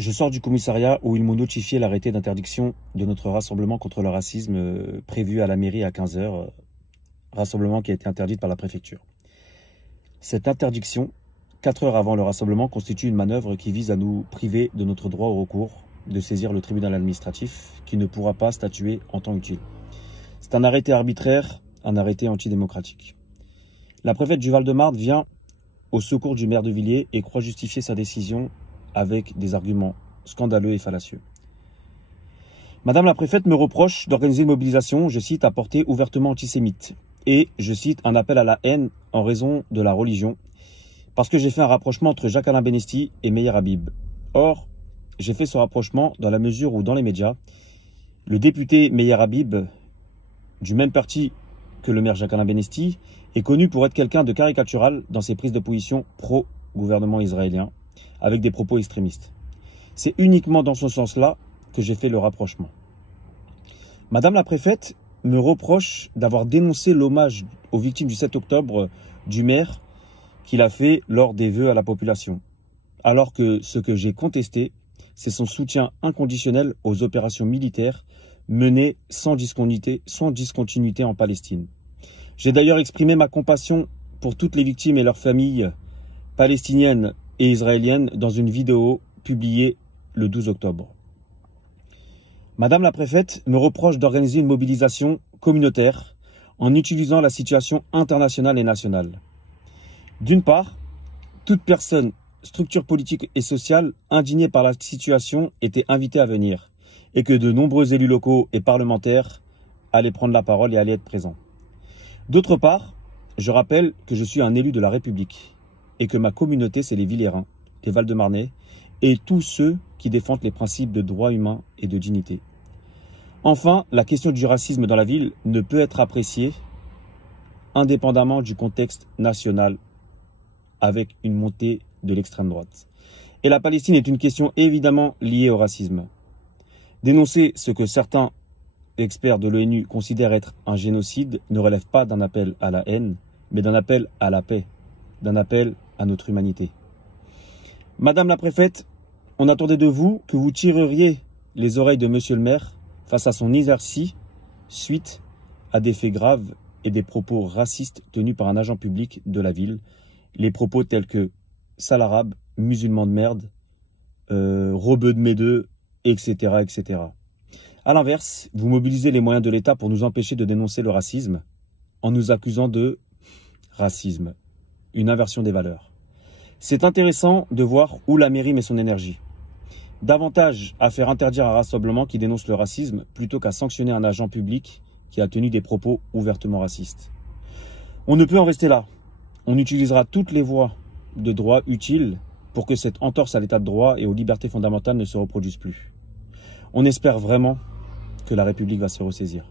Je sors du commissariat où ils m'ont notifié l'arrêté d'interdiction de notre rassemblement contre le racisme prévu à la mairie à 15 h, rassemblement qui a été interdit par la préfecture. Cette interdiction, 4 heures avant le rassemblement, constitue une manœuvre qui vise à nous priver de notre droit au recours, de saisir le tribunal administratif qui ne pourra pas statuer en temps utile. C'est un arrêté arbitraire, un arrêté antidémocratique. La préfète du Val-de-Marne vient au secours du maire de Villiers et croit justifier sa décision avec des arguments scandaleux et fallacieux. Madame la préfète me reproche d'organiser une mobilisation, je cite, à portée ouvertement antisémite et, je cite, un appel à la haine en raison de la religion, parce que j'ai fait un rapprochement entre Jacques-Alain Benesti et Meyer Habib. Or, j'ai fait ce rapprochement dans la mesure où, dans les médias, le député Meyer Habib, du même parti que le maire Jacques-Alain Benesti, est connu pour être quelqu'un de caricatural dans ses prises de position pro-gouvernement israélien, avec des propos extrémistes. C'est uniquement dans ce sens-là que j'ai fait le rapprochement. Madame la préfète me reproche d'avoir dénoncé l'hommage aux victimes du 7 octobre du maire qu'il a fait lors des vœux à la population, alors que ce que j'ai contesté, c'est son soutien inconditionnel aux opérations militaires menées sans discontinuité en Palestine. J'ai d'ailleurs exprimé ma compassion pour toutes les victimes et leurs familles palestiniennes et israéliennes dans une vidéo publiée le 12 octobre. Madame la préfète me reproche d'organiser une mobilisation communautaire en utilisant la situation internationale et nationale. D'une part, toute personne, structure politique et sociale indignée par la situation était invitée à venir et que de nombreux élus locaux et parlementaires allaient prendre la parole et allaient être présents. D'autre part, je rappelle que je suis un élu de la République et que ma communauté, c'est les Villérains, les Val-de-Marnais et tous ceux qui défendent les principes de droits humains et de dignité. Enfin, la question du racisme dans la ville ne peut être appréciée indépendamment du contexte national avec une montée de l'extrême droite. Et la Palestine est une question évidemment liée au racisme. Dénoncer ce que certains experts de l'ONU considèrent être un génocide ne relève pas d'un appel à la haine, mais d'un appel à la paix, d'un appel à notre humanité. Madame la préfète, on attendait de vous que vous tireriez les oreilles de monsieur le maire face à son inertie suite à des faits graves et des propos racistes tenus par un agent public de la ville. Les propos tels que « sale arabe »,« musulman de merde »,« rebeu de médeux », etc., etc. A l'inverse, vous mobilisez les moyens de l'État pour nous empêcher de dénoncer le racisme en nous accusant de racisme, une inversion des valeurs. C'est intéressant de voir où la mairie met son énergie. Davantage à faire interdire un rassemblement qui dénonce le racisme plutôt qu'à sanctionner un agent public qui a tenu des propos ouvertement racistes. On ne peut en rester là. On utilisera toutes les voies de droit utiles pour que cette entorse à l'état de droit et aux libertés fondamentales ne se reproduise plus. On espère vraiment que la République va se ressaisir.